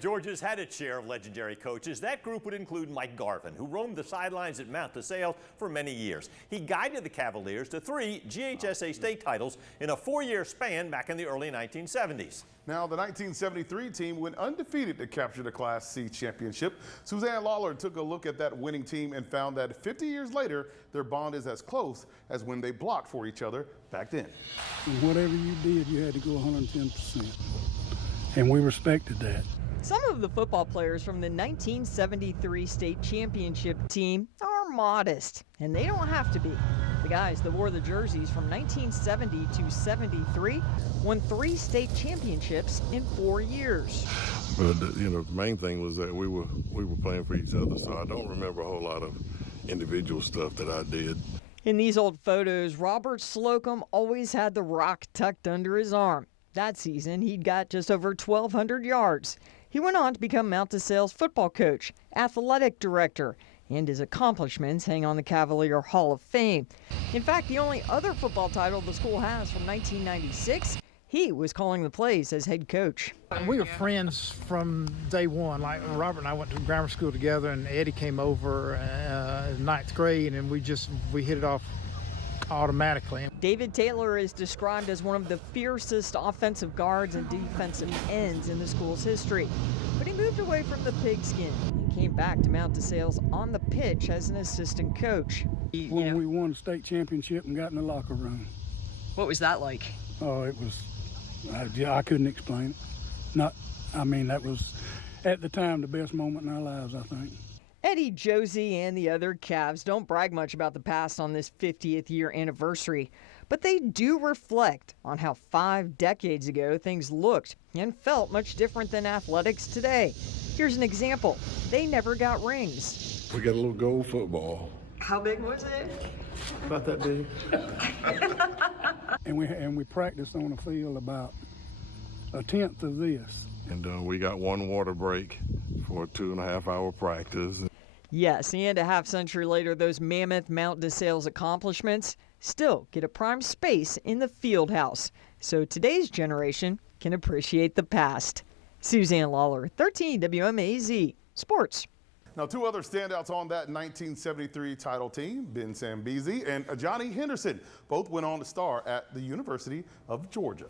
Georgia's had its share of legendary coaches. That group would include Mike Garvin, who roamed the sidelines at Mount DeSales for many years. He guided the Cavaliers to 3 GHSA state titles in a 4-year span back in the early 1970s. Now, the 1973 team went undefeated to capture the Class C championship. Suzanne Lawler took a look at that winning team and found that 50 years later, their bond is as close as when they blocked for each other back then. Whatever you did, you had to go 110%. And we respected that. Some of the football players from the 1973 state championship team are modest, and they don't have to be. The guys that wore the jerseys from 1970 to 73 won 3 state championships in 4 years. But the main thing was that we were playing for each other, so I don't remember a whole lot of individual stuff that I did. In these old photos, Robert Slocum always had the rock tucked under his arm. That season, he'd got just over 1,200 yards. He went on to become Mount DeSales football coach, athletic director, and his accomplishments hang on the Cavalier Hall of Fame. In fact, the only other football title the school has from 1996, he was calling the plays as head coach. We were friends from day one. Like Robert and I went to grammar school together, and Eddie came over in 9th grade, and we hit it off automatically. David Taylor is described as one of the fiercest offensive guards and defensive ends in the school's history. But he moved away from the pigskin and came back to Mount DeSales on the pitch as an assistant coach. When we won the state championship and got in the locker room. What was that like? Oh, it was, I couldn't explain it. That was, at the time, the best moment in our lives, I think. Eddie, Josie, and the other Cavs don't brag much about the past on this 50th year anniversary, but they do reflect on how 5 decades ago things looked and felt much different than athletics today. Here's an example. They never got rings. We got a little gold football. How big was it? About that big. and we practiced on a field about 1/10 of this. And we got 1 water break for a 2.5-hour practice. Yes, and a half-century later, those mammoth Mount DeSales accomplishments still get a prime space in the field house, so today's generation can appreciate the past. Suzanne Lawler, 13 WMAZ Sports. Now, 2 other standouts on that 1973 title team, Ben Sambisi and Johnny Henderson, both went on to star at the University of Georgia.